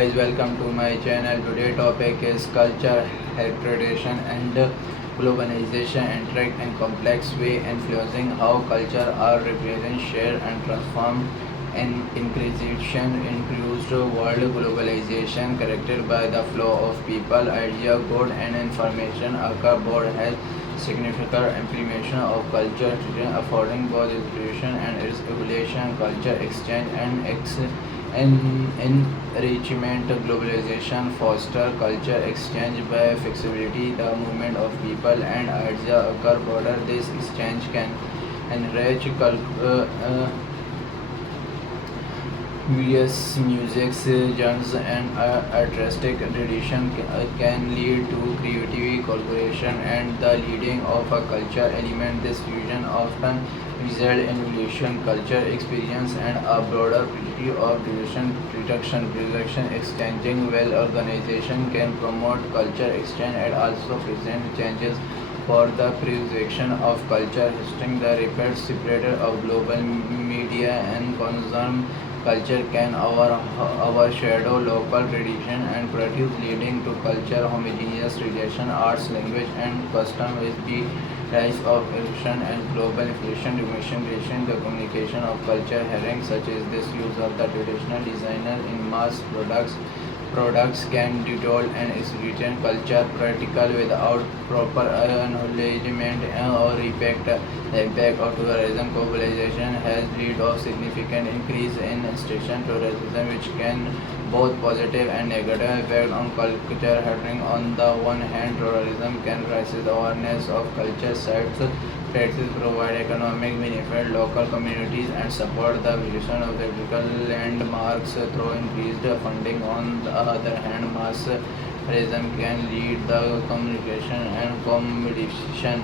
Guys, welcome to my channel. Today topic is culture, heritage and globalization interact in complex way, influencing how culture are represented, shared and transformed in increasing increased world globalization characterized by the flow of people, idea, good and information occur board has significant implementation of culture, affording both inspiration and its evaluation, culture exchange and enrichment. Globalization foster culture exchange by flexibility. The movement of people and ideas occur broader. This exchange can enrich various music genres and artistic tradition can lead to creativity, collaboration, and the leading of a culture element. This fusion often result in evolution, culture experience, and a broader variety of production, exchanging well. Organization can promote culture exchange and also present changes for the preservation of culture, hosting the rapid separator of global media and consumer culture can overshadow local tradition and produce leading to culture homogeneous relation, arts, language and custom with the rise of evolution and global inflation, relation, the communication of culture herring such as this use of the traditional designer in mass products can distort and exploit culture practical without proper acknowledgement or impact. The impact of tourism globalization has led to significant increase in institutional tourism, which can both positive and negative effect on culture. Having on the one hand, tourism can raise awareness of culture sites. Practices provide economic benefit local communities and support the creation of historical landmarks through increased funding. On the other hand, mass tourism can lead the communication and competition.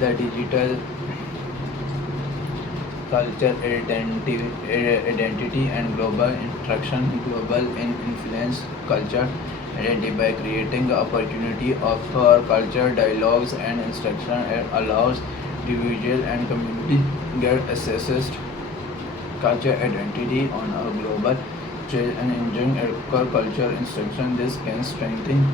The digital culture identity and global interaction. Global influence culture identity by creating opportunity of culture dialogues and instruction. It allows individual and community get access culture identity on a global stage and enjoying culture instruction. This can strengthen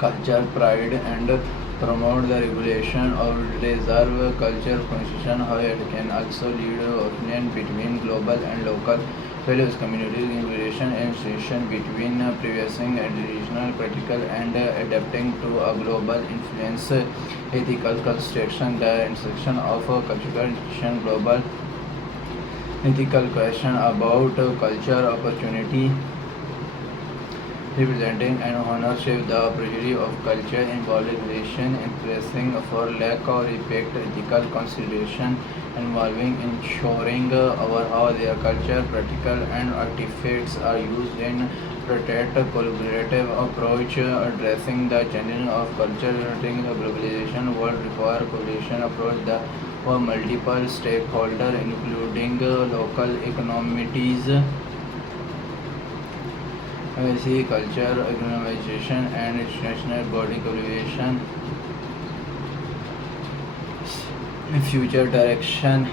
culture pride and promote the regulation of reserve culture constitution. However, it can also lead to opinion between global and local values, community integration and association between previous and regional practical and adapting to a global influence. Ethical construction, the intersection of cultural tradition, global ethical question about culture opportunity representing and ownership. The prejudice of culture involving relation impressing for lack of respect, ethical consideration involving ensuring our how their culture, practical and artifacts are used in protect a collaborative approach addressing the challenge of culture during the globalization world require collaboration approach the for multiple stakeholders including local economies, see culture, organization and international body collaboration. Future direction.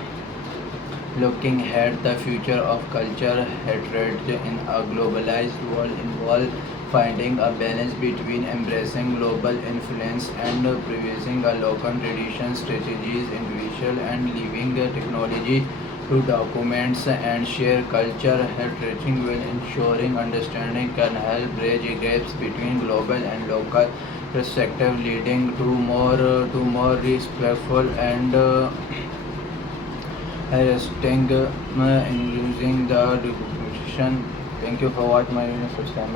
Looking at the future of culture heritage in a globalized world involve finding a balance between embracing global influence and preserving a local tradition strategies, individual and living technology to documents and share culture heritage will ensuring understanding can help bridge gaps between global and local perspective leading to more respectful and arresting, increasing the recognition Thank you for watching my video. Subscribe my